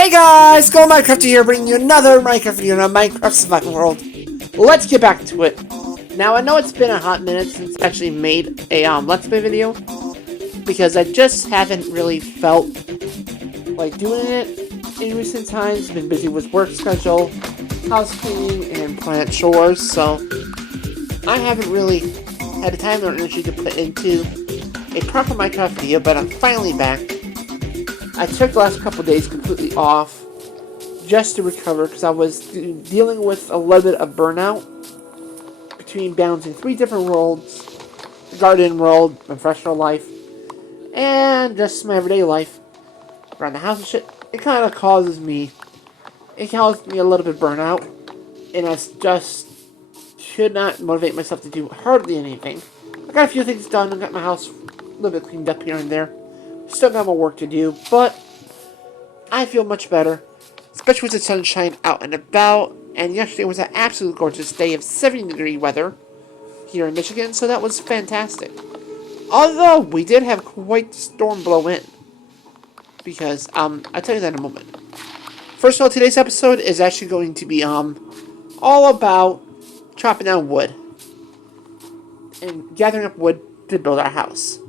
Hey guys, Go Minecraft here, bringing you another Minecraft video in a Minecraft Survival World. Let's get back to it. Now, I know it's been a hot minute since I actually made a Let's Play video, because I just haven't really felt like doing it in recent times. Been busy with work schedule, house cleaning, and plant chores, so I haven't really had the time or energy to put into a proper Minecraft video, but I'm finally back. I took the last couple days completely off just to recover because I was dealing with a little bit of burnout between balancing 3 different worlds: the garden world, my professional life, and just my everyday life around the house and shit. It kind of caused me a little bit burnout, and I just should not motivate myself to do hardly anything. I got a few things done and got my house a little bit cleaned up here and there. Still got more work to do, but I feel much better, especially with the sunshine out and about. And yesterday was an absolute gorgeous day of 70-degree weather here in Michigan, so that was fantastic. Although we did have quite the storm blow in, because I'll tell you that in a moment. First of all, today's episode is actually going to be all about chopping down wood and gathering up wood to build our house.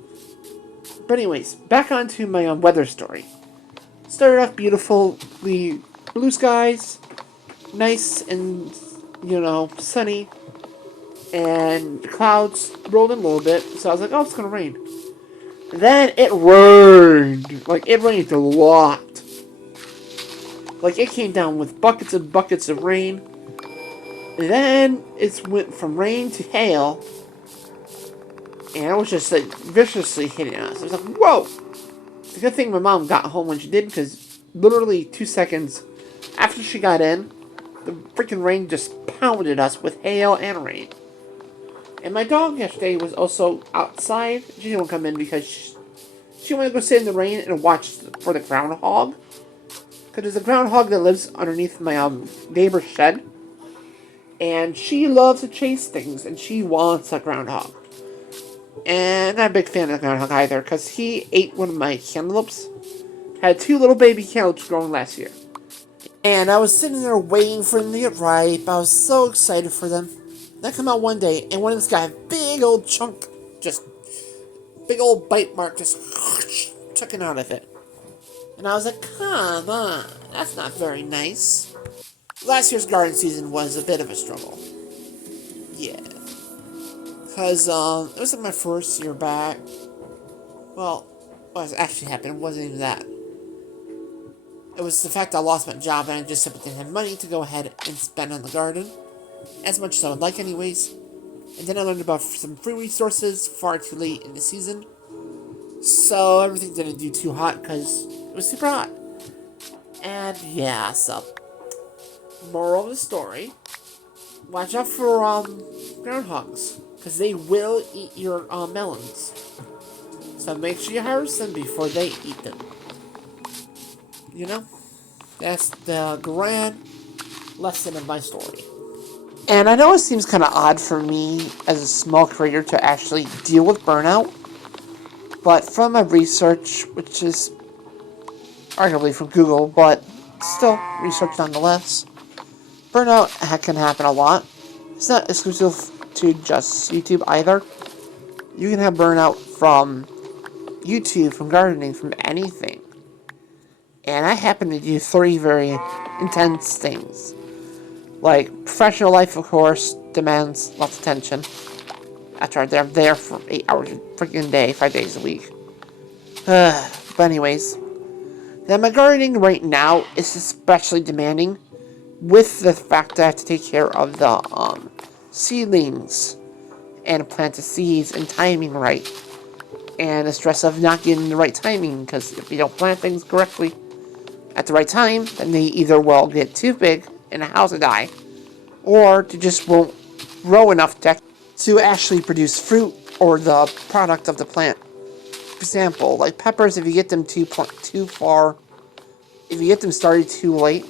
But anyways, back onto my weather story. Started off beautifully blue skies, nice and, sunny, and the clouds rolled in a little bit, so I was like, oh, it's gonna rain. Then it rained. Like, it rained a lot. Like, it came down with buckets and buckets of rain. And then it went from rain to hail, and it was just, like, viciously hitting us. I was like, whoa! It's a good thing my mom got home when she did, because literally 2 seconds after she got in, the freaking rain just pounded us with hail and rain. And my dog yesterday was also outside. She didn't want to come in because she wanted to go sit in the rain and watch for the groundhog. Because there's a groundhog that lives underneath my neighbor's shed. And she loves to chase things, and she wants a groundhog. And I'm not a big fan of the groundhog either, because he ate one of my cantaloupes. Had 2 little baby cantaloupes growing last year. And I was sitting there waiting for them to get ripe. I was so excited for them. Then come out one day, and one of them got a big old chunk, just big old bite mark, just chucking out of it. And I was like, come on, that's not very nice. Last year's garden season was a bit of a struggle. Yeah. Because, it was like my first year back. Well, what actually happened wasn't even that. It was the fact I lost my job and I just simply didn't have money to go ahead and spend on the garden. As much as I would like anyways. And then I learned about some free resources far too late in the season. So everything didn't do too hot because it was super hot. And yeah, so moral of the story: watch out for groundhogs, because they will eat your melons. So make sure you harvest them before they eat them. You know? That's the grand lesson of my story. And I know it seems kind of odd for me as a small creator to actually deal with burnout, but from my research, which is arguably from Google, but still research nonetheless, burnout can happen a lot. It's not exclusive to just YouTube either. You can have burnout from YouTube, from gardening, from anything. And I happen to do 3 very intense things. Like, professional life, of course, demands lots of attention. After I'm there for 8 hours a freaking day, 5 days a week. But anyways, then my gardening right now is especially demanding, with the fact that I have to take care of the seedlings and plant the seeds and timing right, and the stress of not getting the right timing, because if you don't plant things correctly at the right time, then they either will get too big and the house will die, or they just won't grow enough to actually produce fruit or the product of the plant. For example, like peppers, if you get them too far, if you get them started too late,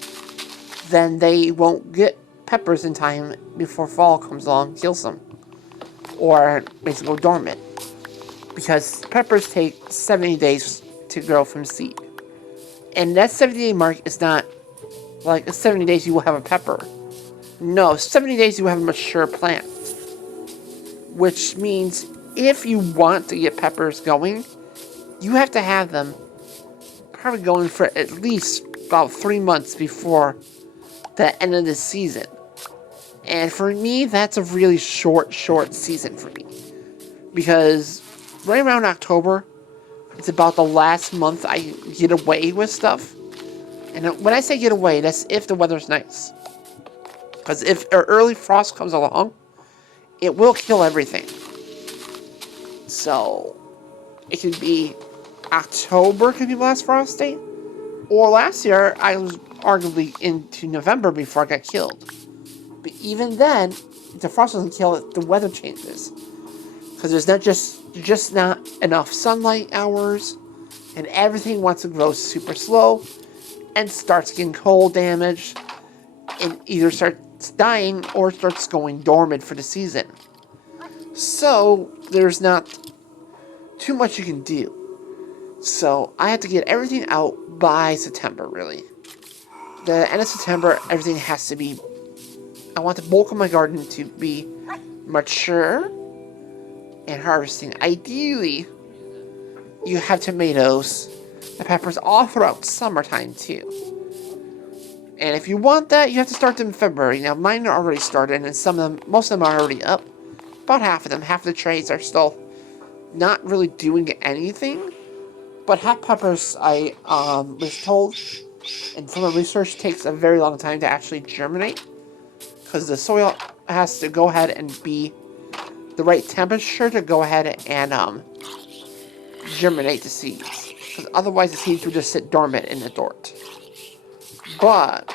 then they won't get peppers in time before fall comes along, kills them, or makes them go dormant. Because peppers take 70 days to grow from seed. And that 70-day mark is not like 70 days you will have a pepper. No, 70 days you will have a mature plant. Which means if you want to get peppers going, you have to have them probably going for at least about 3 months before the end of the season. And for me, that's a really short season for me. Because right around October, it's about the last month I get away with stuff. And when I say get away, that's if the weather's nice. Because if an early frost comes along, it will kill everything. So, it could be October could be the last frost date. Or last year, I was arguably into November before I got killed. But even then, if the frost doesn't kill it, the weather changes. Because there's not just not enough sunlight hours, and everything wants to grow super slow, and starts getting cold damage, and either starts dying or starts going dormant for the season. So, there's not too much you can do. So, I have to get everything out by September, really. The end of September, everything has to be... I want the bulk of my garden to be mature and harvesting. Ideally, you have tomatoes and peppers all throughout summertime, too. And if you want that, you have to start them in February. Now, mine are already started, and most of them are already up. About half of them. Half of the trays are still not really doing anything. But hot peppers, I was told, and from my research, takes a very long time to actually germinate. Because the soil has to go ahead and be the right temperature to go ahead and germinate the seeds. Because otherwise the seeds would just sit dormant in the dirt. But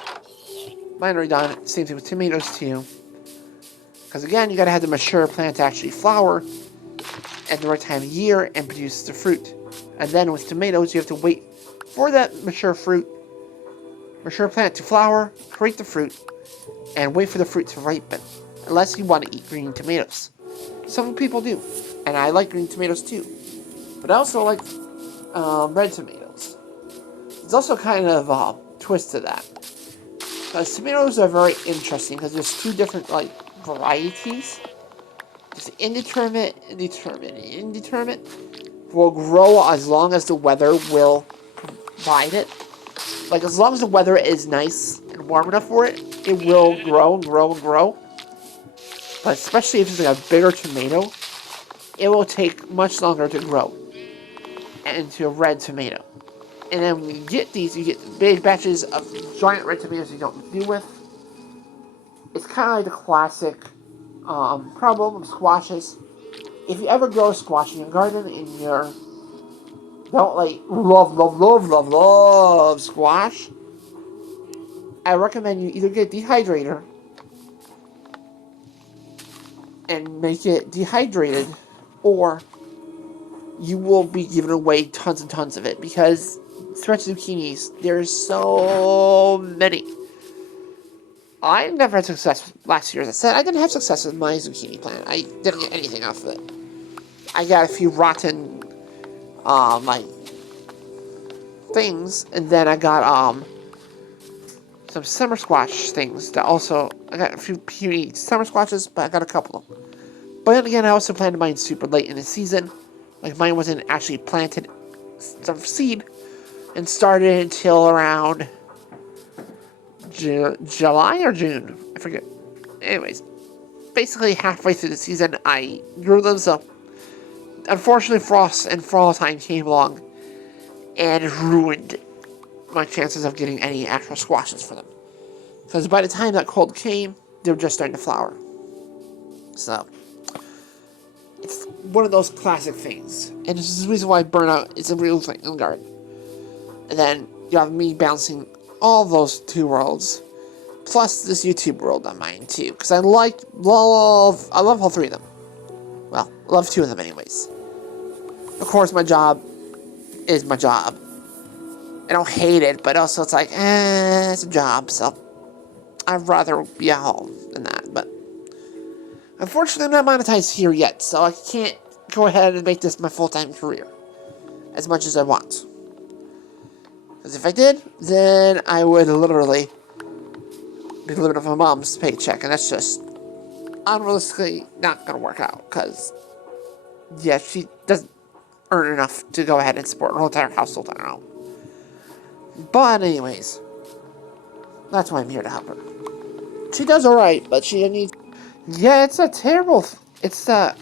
mine are done. Same thing with tomatoes too. Because again, you gotta have the mature plant to actually flower at the right time of year and produce the fruit. And then with tomatoes, you have to wait for that mature plant to flower, create the fruit, and wait for the fruit to ripen. Unless you want to eat green tomatoes. Some people do. And I like green tomatoes too. But I also like red tomatoes. There's also kind of a twist to that. Because tomatoes are very interesting because there's two different varieties. There's indeterminate. Indeterminate will grow as long as the weather will provide it. Like, as long as the weather is nice and warm enough for it, it will grow and grow and grow. But especially if it's like a bigger tomato, it will take much longer to grow into a red tomato. And then when you get these, you get big batches of giant red tomatoes you don't deal with. It's kind of like the classic problem of squashes. If you ever grow a squash in your garden and you don't love squash, I recommend you either get a dehydrator and make it dehydrated, or you will be giving away tons and tons of it, because especially zucchinis, there's so many. I never had success last year. As I said, I didn't have success with my zucchini plant. I didn't get anything off of it. I got a few rotten things, and then I got some summer squash things that also, I got a few puny summer squashes, but I got a couple of them. But then again, I also planted mine super late in the season. Like, mine wasn't actually planted from seed and started until around July or June. I forget. Anyways, basically halfway through the season, I grew them, so unfortunately frost and fall time came along and ruined my chances of getting any actual squashes for them. Because by the time that cold came, they were just starting to flower. So, it's one of those classic things. And this is the reason why burnout is a real thing in the garden. And then you have me balancing all those two worlds, plus this YouTube world on mine too. Because I love all three of them. Well, I love two of them anyways. Of course, my job is my job. I don't hate it, but also it's like, it's a job, so I'd rather be at home than that. But unfortunately, I'm not monetized here yet, so I can't go ahead and make this my full-time career as much as I want. Because if I did, then I would literally be living off my mom's paycheck, and that's just unrealistically not going to work out. Because, yeah, she doesn't earn enough to go ahead and support her whole entire household on her own. But anyways, that's why I'm here to help her. She does alright, but she needs... Yeah, it's a terrible... It's not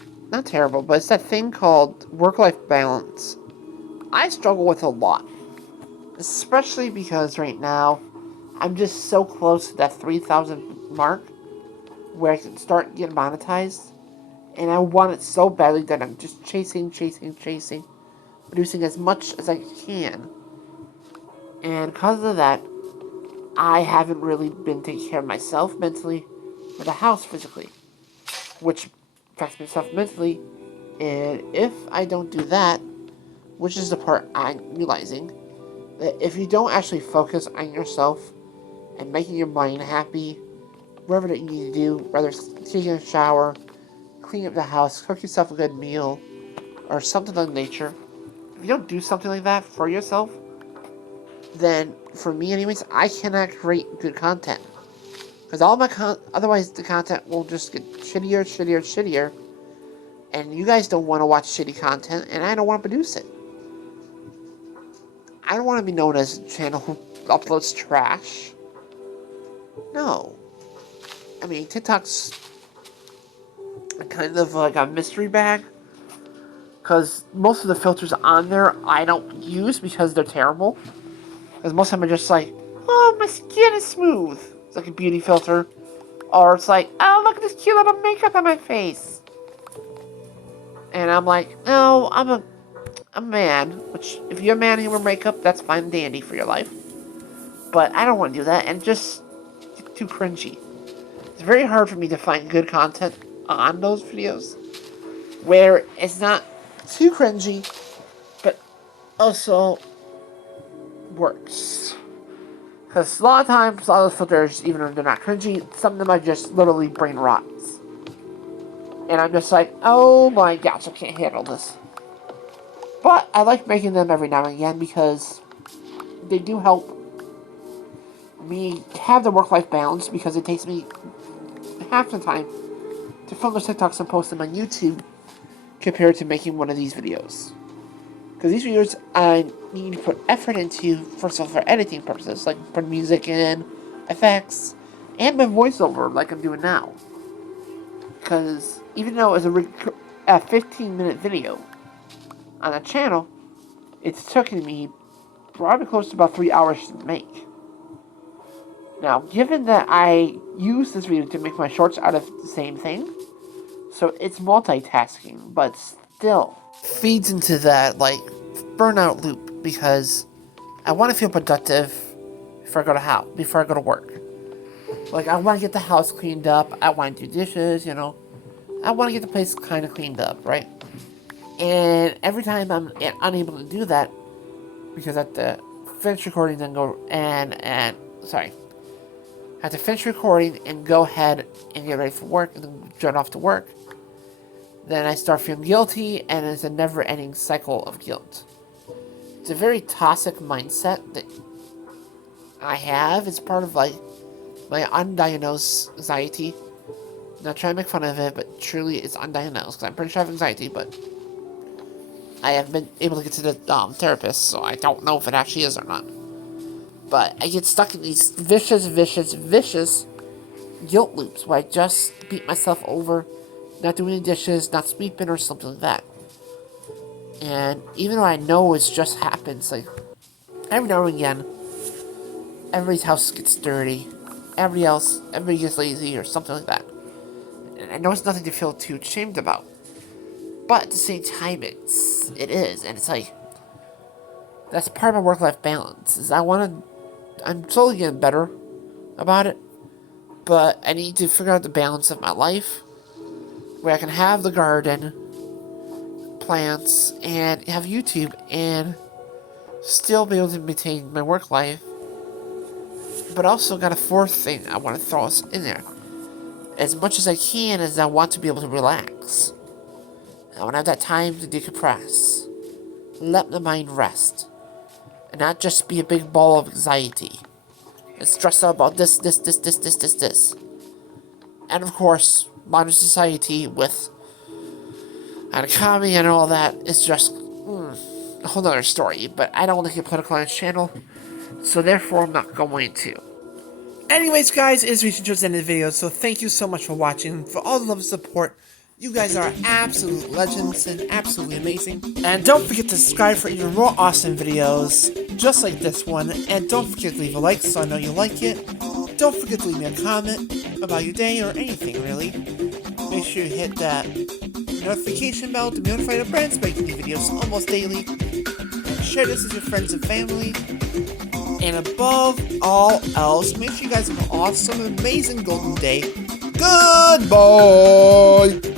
terrible, but it's that thing called work-life balance. I struggle with a lot. Especially because right now, I'm just so close to that 3,000 mark where I can start getting monetized. And I want it so badly that I'm just chasing, producing as much as I can. And because of that, I haven't really been taking care of myself mentally or the house physically, which affects myself mentally. And if I don't do that, which is the part I'm realizing, that if you don't actually focus on yourself and making your mind happy, whatever that you need to do, whether it's taking a shower, cleaning up the house, cook yourself a good meal, or something of nature, if you don't do something like that for yourself, then, for me anyways, I cannot create good content. Because all my otherwise the content will just get shittier, and you guys don't want to watch shitty content, and I don't want to produce it. I don't want to be known as a channel who uploads trash. No. I mean, TikTok's kind of like a mystery bag. Because most of the filters on there I don't use because they're terrible. Because most of them are just like, oh, my skin is smooth. It's like a beauty filter. Or it's like, oh, look at this cute little makeup on my face. And I'm like, no, I'm a man. Which, if you're a man and you wear makeup, that's fine and dandy for your life. But I don't want to do that, and just too cringy. It's very hard for me to find good content on those videos where it's not too cringy, but also works. Because a lot of times, a lot of those filters, even if they're not cringy, some of them are just literally brain rots. And I'm just like, oh my gosh, I can't handle this. But I like making them every now and again because they do help me have the work-life balance, because it takes me half the time to film those TikToks and post them on YouTube compared to making one of these videos. Because these videos I need to put effort into, first of all, for editing purposes, like put music in, effects, and my voiceover like I'm doing now. Because even though it's a 15-minute video on a channel, it's taken me probably close to about 3 hours to make. Now, given that I use this video to make my shorts out of the same thing, so it's multitasking, but still feeds into that, like, burnout loop, because I want to feel productive before I go to work. Like, I want to get the house cleaned up, I want to do dishes, I want to get the place kind of cleaned up, right? And every time I'm unable to do that, because I have to finish recording and I have to finish recording and go ahead and get ready for work and then join off to work, then I start feeling guilty, and it's a never-ending cycle of guilt. It's a very toxic mindset that I have. It's part of, like, my undiagnosed anxiety. I'm not trying to make fun of it, but truly it's undiagnosed, because I'm pretty sure I have anxiety, but I haven't been able to get to the therapist, so I don't know if it actually is or not. But I get stuck in these vicious guilt loops where I just beat myself over, not doing any dishes, not sweeping, or something like that. And even though I know it just happens, like, every now and again, everybody's house gets dirty, everybody gets lazy, or something like that. And I know it's nothing to feel too ashamed about. But at the same time, it is, and it's like, that's part of my work-life balance, is I'm slowly getting better about it, but I need to figure out the balance of my life, where I can have the garden, plants, and have YouTube, and still be able to maintain my work life, but also got a fourth thing I want to throw in there. As much as I can, as I want to be able to relax. I want to have that time to decompress, let the mind rest. and not just be a big ball of anxiety. And stress out about this. And of course, modern society with an economy and all that is just a whole other story. But I don't want to get political on this channel, so therefore I'm not going to. Anyways, guys, it's reaching towards the end of the video, so thank you so much for watching, for all the love and support. You guys are absolute legends and absolutely amazing. And don't forget to subscribe for even more awesome videos, just like this one. And don't forget to leave a like so I know you like it. Don't forget to leave me a comment about your day or anything, really. Make sure you hit that notification bell to be notified of brand spanking new videos almost daily. And share this with your friends and family. And above all else, make sure you guys have an awesome, amazing golden day. Goodbye!